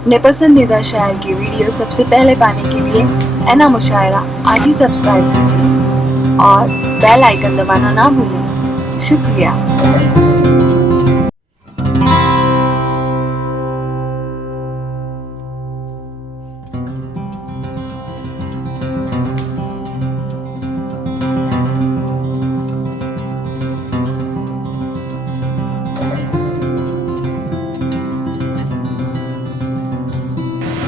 अपने पसंदीदा शायर की वीडियो सबसे पहले पाने के लिए एना मुशायरा आज ही सब्सक्राइब कीजिए और बेल आइकन दबाना ना भूलें। शुक्रिया।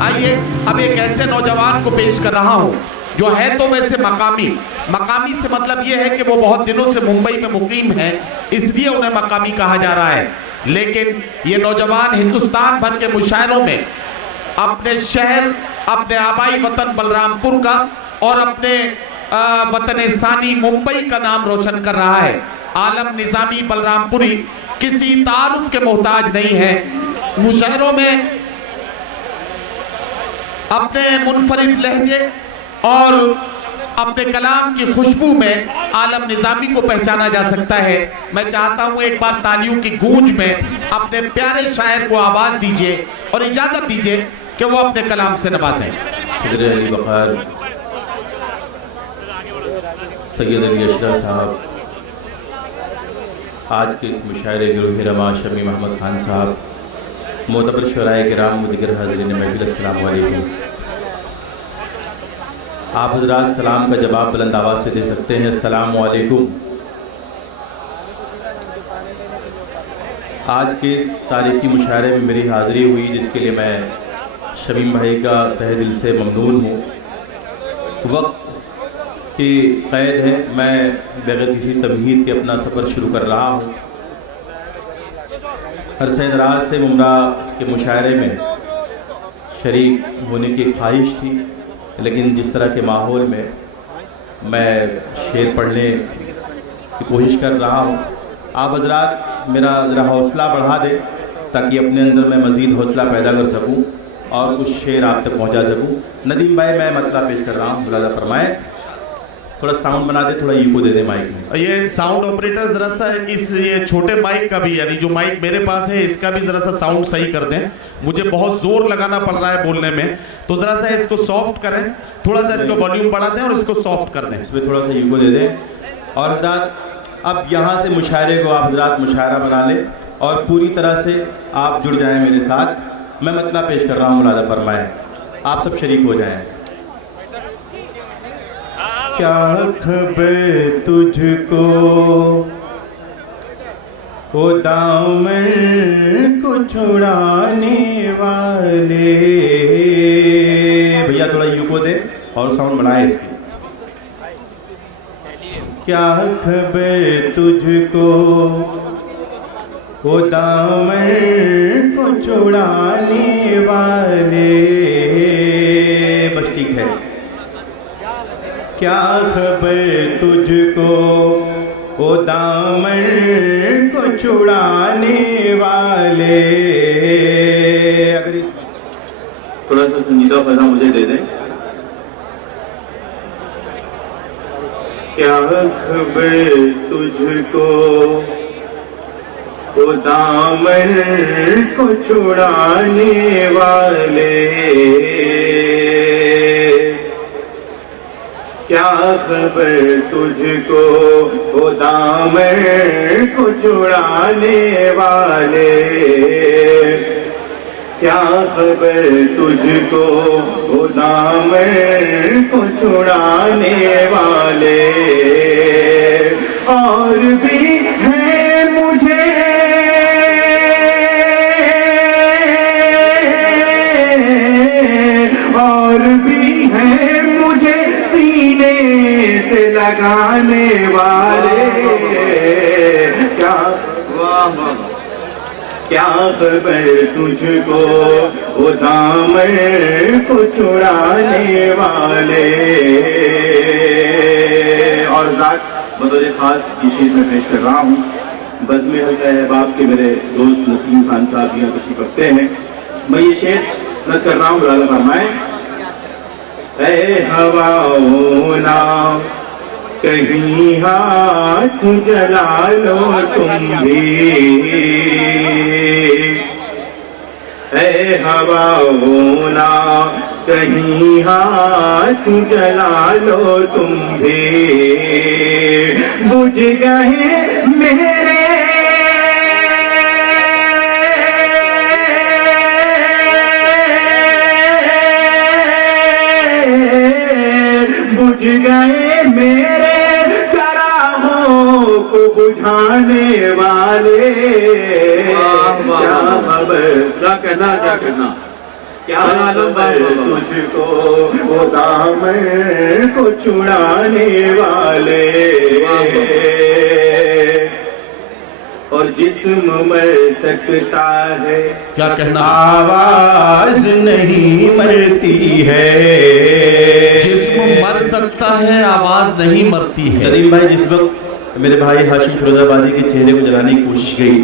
आइए अब एक ऐसे नौजवान को पेश कर रहा हूं जो है तो वैसे मकामी से मतलब यह है कि वो बहुत दिनों से मुंबई में मुकीम है, इसलिए उन्हें मकामी कहा जा रहा है। लेकिन ये नौजवान हिंदुस्तान भर के मुशायरों में अपने शहर, अपने आबाई वतन बलरामपुर का और अपने वतन सानी मुंबई का नाम रोशन कर रहा है। आलम निजामी बलरामपुरी किसी तारुफ के मोहताज नहीं है। मुशायरों में अपने मुनफरिद लहजे और अपने कलाम की खुशबू में आलम निजामी को पहचाना जा सकता है। मैं चाहता हूं एक बार तालियों की गूंज में अपने प्यारे शायर को आवाज दीजिए और इजाजत दीजिए कि वो अपने कलाम से नवाजें। सदर अली बखार, सैयद अली अशरफ साहब, आज के इस मुशायरे गिरोह रमा शमी महमद खान साहब, मोतबर शुराए किराम दिगर हाज़रीन महफिल, अस्सलामु अलैकुम। आप हज़रात सलाम का जवाब बुलंद आवाज़ से दे सकते हैं, अस्सलामु अलैकुम। आज के इस तारीख़ी मुशायरे में मेरी हाज़िरी हुई, जिसके लिए मैं शमीम भाई का तहे दिल से ममनून हूँ। वक्त की क़ैद है, मैं बग़ैर किसी तमहीद के अपना सफ़र शुरू कर रहा हूँ। अरसे दराज से मुमरा के मुशायरे में शरीक होने की ख्वाहिश थी, लेकिन जिस तरह के माहौल में मैं शेर पढ़ने की कोशिश कर रहा हूँ, आप हज़रात मेरा ज़रा हौसला बढ़ा दें ताकि अपने अंदर मैं मज़ीद हौसला पैदा कर सकूँ और कुछ शेर आप तक पहुँचा सकूँ। नदीम भाई, मैं मतलब पेश कर रहा हूँ, मुलाज़ा फरमाएँ। थोड़ा साउंड बना दे, थोड़ा इको दे दे माइक में। ये साउंड ऑपरेटर जरा सा ये छोटे माइक का भी, यानी जो माइक मेरे पास है इसका भी जरा सा साउंड सही कर दें। मुझे बहुत जोर लगाना पड़ रहा है बोलने में, तो जरा सा इसको सॉफ्ट करें, थोड़ा सा इसको वॉल्यूम बढ़ा दें और इसको सॉफ्ट कर दें। इसमें थोड़ा सा इको दे दें। और हज़रात अब यहाँ से मुशायरे को आप हज़रात मुशायरा बना लें और पूरी तरह से आप जुड़ जाएँ मेरे साथ। मैं मतलब पेश कर रहा हूँ, मुलाज़ा फरमाएँ, आप सब शरीक हो जाएँ। क्या खबर तुझको ओ दामन को छुड़ाने वाले। भैया थोड़ा यूको दे और साउंड बढ़ाए इसकी। क्या खबर तुझको ओ दामन को छुड़ाने वाले। बस ठीक है। क्या खबर तुझको ओ दामन को छुड़ाने वाले। अगर इस थोड़ा सा संजीदा फजा मुझे दे दें। क्या खबर तुझको ओ दामन को छुड़ाने वाले। क्या खबर तुझको ओ दामन को छुड़ाने वाले। क्या खबर तुझको ओ दामन को छुड़ाने वाले। और भी है मुझे लगाने वाले। क्या खबर तुझको वो दामन को छुड़ाने वाले। और बतौर खास ये शेर में पेश कर रहा हूँ। बज़्म हल्का अहबाब के मेरे दोस्त नसीम खान साहब यहाँ तशरीफ रखते हैं। मैं ये शेर रच कर रहा हूँ, मुलाज़ा फरमाएं। ऐ हवाओं ना कहीं हाथ जला लो तुम भी, ऐ हवा होना कहीं हाथ जला लो तुम भी, बुझ गए मेरे बुझ गए मेरे चरागों को बुझाने वाले। क्या खबर, क्या कहना क्या खबर तुझको वो दामन को छुड़ाने वाले। और जिस्म मर सकता है, क्या कहना, आवाज नहीं मरती है। जिस्म मर सकता है, आवाज नहीं मरती है। नदीम भाई, जिस वक्त मेरे भाई हाशिम फिरोजाबादी के चेहरे को जलाने की कोशिश गई,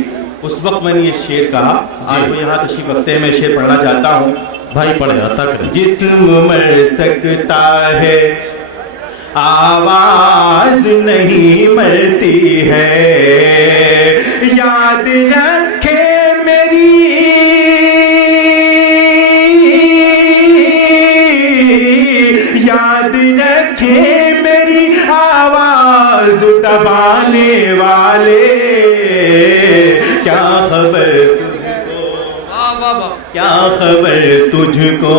उस वक्त मैंने ये शेर कहा। आज वो यहाँ तशरीफ रखते हैं, मैं शेर पढ़ना चाहता हूँ। भाई पढ़े, अता करें। जिस्म मर सकता है, आवाज नहीं मरती है। याद रखे मेरी, याद रखे मेरी आवाज दबाने वाले। क्या खबर, क्या खबर तुझको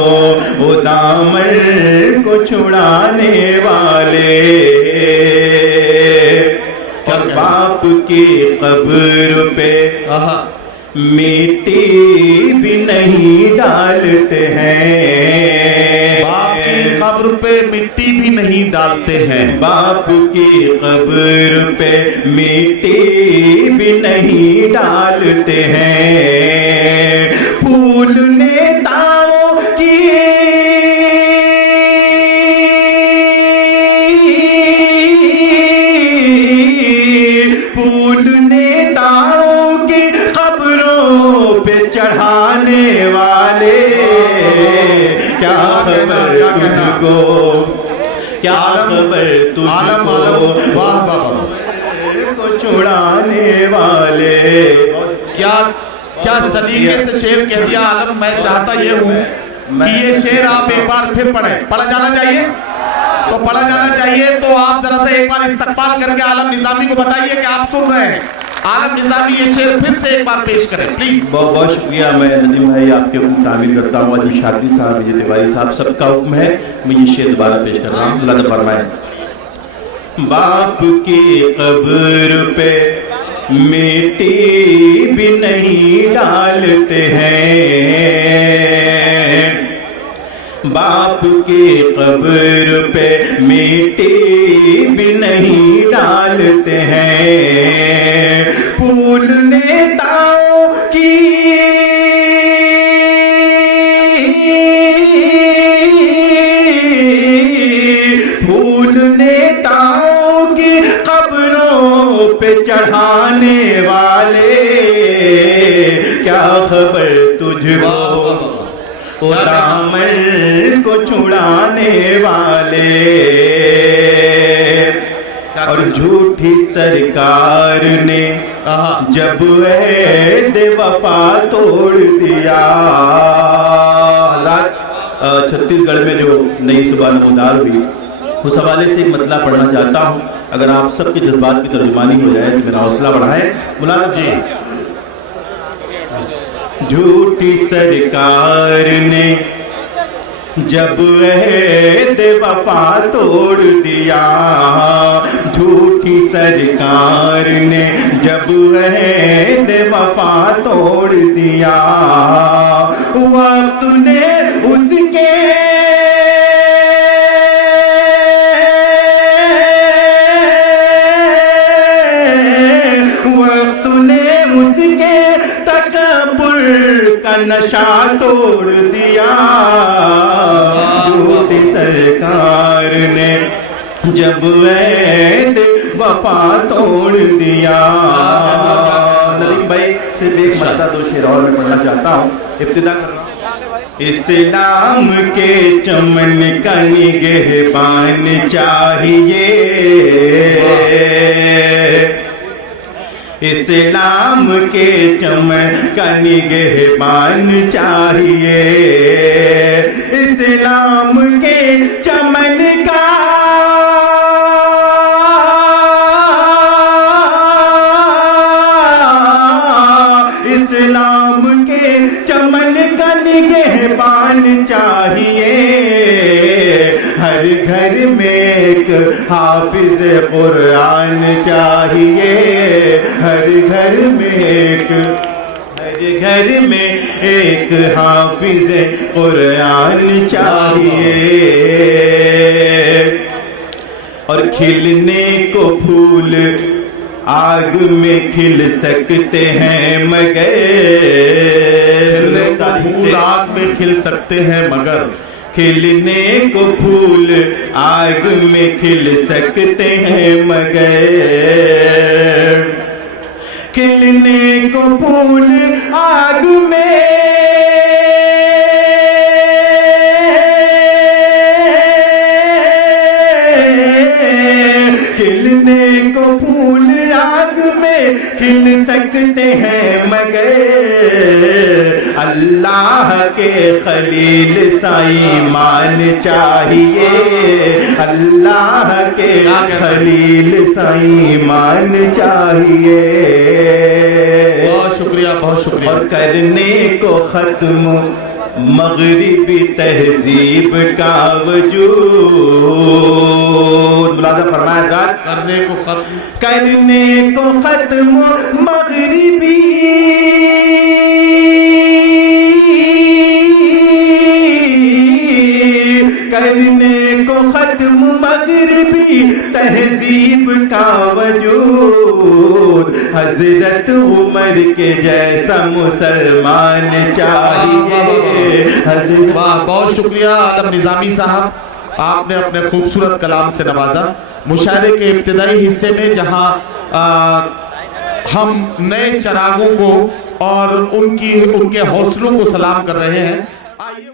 वो दामन को छुड़ाने वाले। और बाप की कब्र पे मिट्टी भी नहीं डालते हैं। बाप की कब्र पे मिट्टी भी नहीं डालते हैं। बाप की कब्र पे मिट्टी भी नहीं डालते हैं। फूल नेताओं की फूल नेताओं की खबरों पे चढ़ाने वाले। क्या खबर तुझको, क्या खबर तुझको वाह वाह, को छुड़ाने वाले। क्या क्या सलीके से शेर कह दिया आलम। मैं चाहता ये हूँ कि ये शेर आप एक बार फिर पढ़ें। पढ़ा जाना चाहिए तो पढ़ा जाना चाहिए। तो आप जरा से एक बार इस्तकबाल करके आलम निजामी को बताइए कि आप सुन रहे हैं। आलम निजामी ये शेर फिर से एक बार पेश करें प्लीज। बहुत बहुत शुक्रिया। मैं नदीम भाई आपके हुक्म तामील करता हूँ। अजम शादी साहब, विजय तिवारी साहब, सबका हुक्म है। मैं ये शेर दोबारा पेश कर रहा हूँ। अल्लाह फरमाए। बाप की कब्र पे मिट्टी भी नहीं डालते हैं। बाप की कब्र पे मिट्टी भी नहीं डालते हैं। फूल नेताओं की फूल नेताओं की कब्रों पे चढ़ाने वाले। क्या खबर तुझको वो दामन को छुड़ाने वाले। और झूठी सरकार ने जब ऐद वफा तोड़ दिया। छत्तीसगढ़ में जो नई सुबह नमोदार हुई, उस हवाले से एक मतला पढ़ना चाहता हूँ। अगर आप सबके जज्बात की तर्जुमानी हो जाए तो मेरा हौसला बढ़ाए। मुलायम जी। झूठी सरकार ने जब ऐद वफा तोड़ दिया। झूठी सरकार ने जब ऐद वफा तोड़ दिया। वक्त ने उसके वक्त ने उसके तकब्बुर का नशा तोड़ दिया। झूठी सरकार ने जब ऐद वफा तोड़ दिया। नदीम भाई सिर्फ एक मसला दो शेर और मैं पढ़ना चाहता हूँ। इब्तिदा कर रहा हूँ। इस्लाम के चमन का निगहबान चाहिए। इस्लाम के चमन का निगहबान चाहिए, इस्लाम के चमन का इस्लाम के चमन का निगहबान चाहिए। हर घर में एक हाफिज कुरान चाहिए, हर घर में एक हाफिज कुरान चाहिए। और खिलने को फूल आग में खिल सकते हैं मगर, फूल आग में खिल सकते हैं मगर, खिलने को फूल आग में खिल सकते हैं मगर, खिलने को फूल आग में खिलने को फूल आग में खिल सकते हैं मगर, अल्लाह के खलील सा ईमान चाहिए, अल्लाह के खलील सा ईमान चाहिए। बहुत शुक्रिया, बहुत शुक्रिया। और करने को खत्म मगरिबी तहजीब का वजूद, मुलाजा फरमाया, करने को खत्म, करने को खत्म मगरिबी करने को खत्म मगरिबी तहजीब का वजूद, हजरत उमर के जैसा मुसलमान चाहिए। वाह, बहुत शुक्रिया आलम निजामी साहब, आपने अपने खूबसूरत कलाम से नवाजा। मुशायरे के इब्तिदाई हिस्से में जहां हम नए चरागों को और उनके हौसलों को सलाम कर रहे हैं, आइए